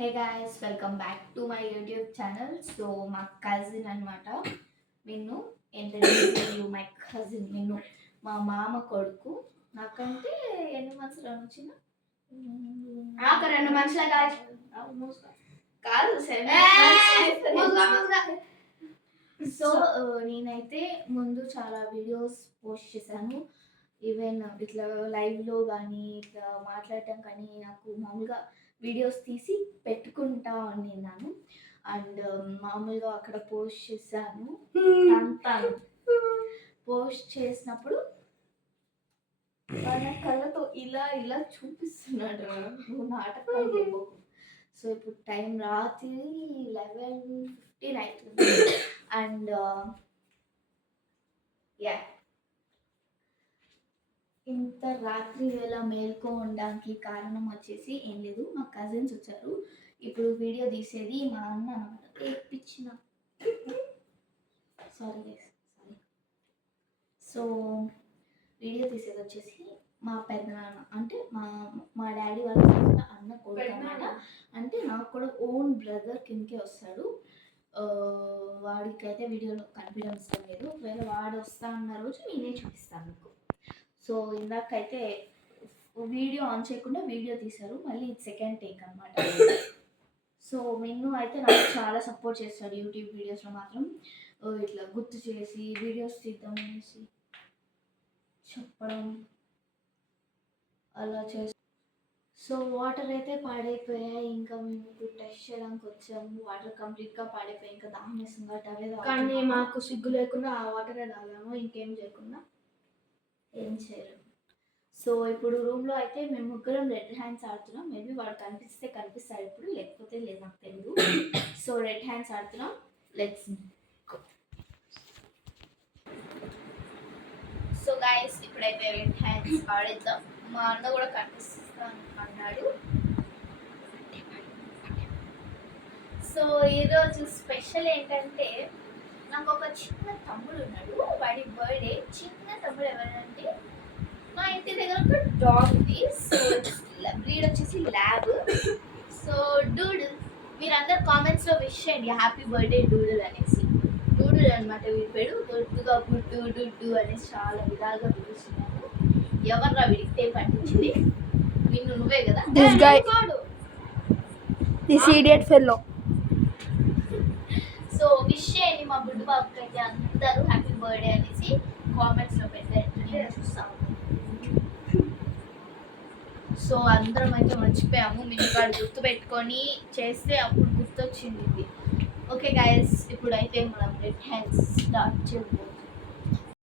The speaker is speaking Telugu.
Hey guys, welcome back to my YouTube channel. So మా కజిన్ అనమాట మిన్ను. మై కజిన్ మిన్ను మా మామ కొడుకు. నాకంటే ఎన్ని మంత్స్ వచ్చిన నాకు 2 మంత్స్ల కాదు సో నేనైతే ముందు చాలా వీడియోస్ పోస్ట్ చేశాను. ఈవెన్ ఇట్లా లైవ్లో కానీ ఇట్లా మాట్లాడటం కానీ నాకు మామూలుగా వీడియోస్ తీసి పెట్టుకుంటా ఉన్నాను. అండ్ మామూలుగా అక్కడ పోస్ట్ చేశాను. పోస్ట్ చేసినప్పుడు వాళ్ళ కళ్ళతో ఇలా ఇలా చూపిస్తున్నాడు, నువ్వు నాటకాలు. సో ఇప్పుడు టైం రాత్రి 11:15 అవుతుంది. అండ్ యా, ఇంత రాత్రి వేళ మేల్కో ఉండడానికి కారణం వచ్చేసి ఏం లేదు, మా కజిన్స్ వచ్చారు. ఇప్పుడు వీడియో తీసేది మా అన్న అనమాట. తెప్పించిన సారీ. సో వీడియో తీసేది వచ్చేసి మా పెద్దనాన్న, అంటే మా డాడీ వాళ్ళ అన్న కొడుకు అనమాట. అంటే నాకు కూడా ఓన్ బ్రదర్ కిందకే వస్తాడు. వాడికైతే వీడియోలో కనిపించడం ఇష్టం లేదు. ఒకవేళ వాడు వస్తా అన్న రోజు నేనే చూపిస్తాను మీకు. సో ఇందాకైతే వీడియో ఆన్ చేయకుండా వీడియో తీశారు, మళ్ళీ ఇది సెకండ్ టేక్ అనమాట. సో మిన్ను అయితే నాకు చాలా సపోర్ట్ చేస్తాడు యూట్యూబ్ వీడియోస్లో మాత్రం. ఇట్లా గుర్తు చేసి వీడియోస్ తీద్దాం అనేసి చెప్పడం అలా చేసి. సో వాటర్ అయితే పాడైపోయాయి. ఇంకా మేము ఇప్పుడు టెస్ట్ చేయడానికి వచ్చాము. వాటర్ కంప్లీట్గా పాడైపోయాయి. ఇంకా దాహం వేస్తుంది కాబట్టి అవే. కానీ మాకు సిగ్గు లేకుండా ఆ వాటరే తాగాము, ఇంకేం చేయకుండా ఏం చేయరు. సో ఇప్పుడు రూమ్లో అయితే మేము ముగ్గురం రెడ్ హ్యాండ్స్ ఆడుతున్నాం. మేబీ వాడు కనిపిస్తాడు ఇప్పుడు, లేకపోతే లేదు నాకు తెలియదు. సో రెడ్ హ్యాండ్స్ ఆడుతున్నాం. Let's go. సో గైస్ ఇప్పుడైతే రెడ్ హ్యాండ్స్ ఆడేద్దాం. మా అన్న కూడా కనిపిస్తాను అన్నాడు. సో ఈరోజు స్పెషల్ ఏంటంటే, నాకు ఒక చిన్న తమ్ముడు ఉన్నాడు. వాడి బర్త్డే. చిన్న తమ్ముడు ఎవరంటే మా ఇంటి దగ్గర ఒక డాగ్ ఉంది. సో బ్రీడ్ వచ్చేసి ల్యాబ్. సో డూడుల్, మీరందరు కామెంట్స్లో విష్ చేయండి హ్యాపీ బర్త్డే డూడుల్ అనేసి. డూడుల్ అనమాట వీడి పేరు. దొడ్డుగా గుడ్డు డుడ్డు అనేసి చాలా విధాలుగా పిలుస్తున్నాను. ఎవర్రా వీడికి టేప్ అంటించింది? నిన్ను నువ్వే కదా. సో విష్ చేయండి మా బుడ్డు బాబుకి అయితే అందరూ హ్యాపీ బర్త్డే అనేసి కామెంట్స్లో పెట్టండి, నేను చూస్తాను. సో అందరం అయితే మర్చిపోయాము. మీరు కాడ గుర్తు పెట్టుకొని చేస్తే అప్పుడు గుర్తొచ్చింది ఇది. ఓకే గైస్, ఇప్పుడైతే మనం రెడ్ హ్యాండ్స్ స్టార్ట్ చేద్దాం.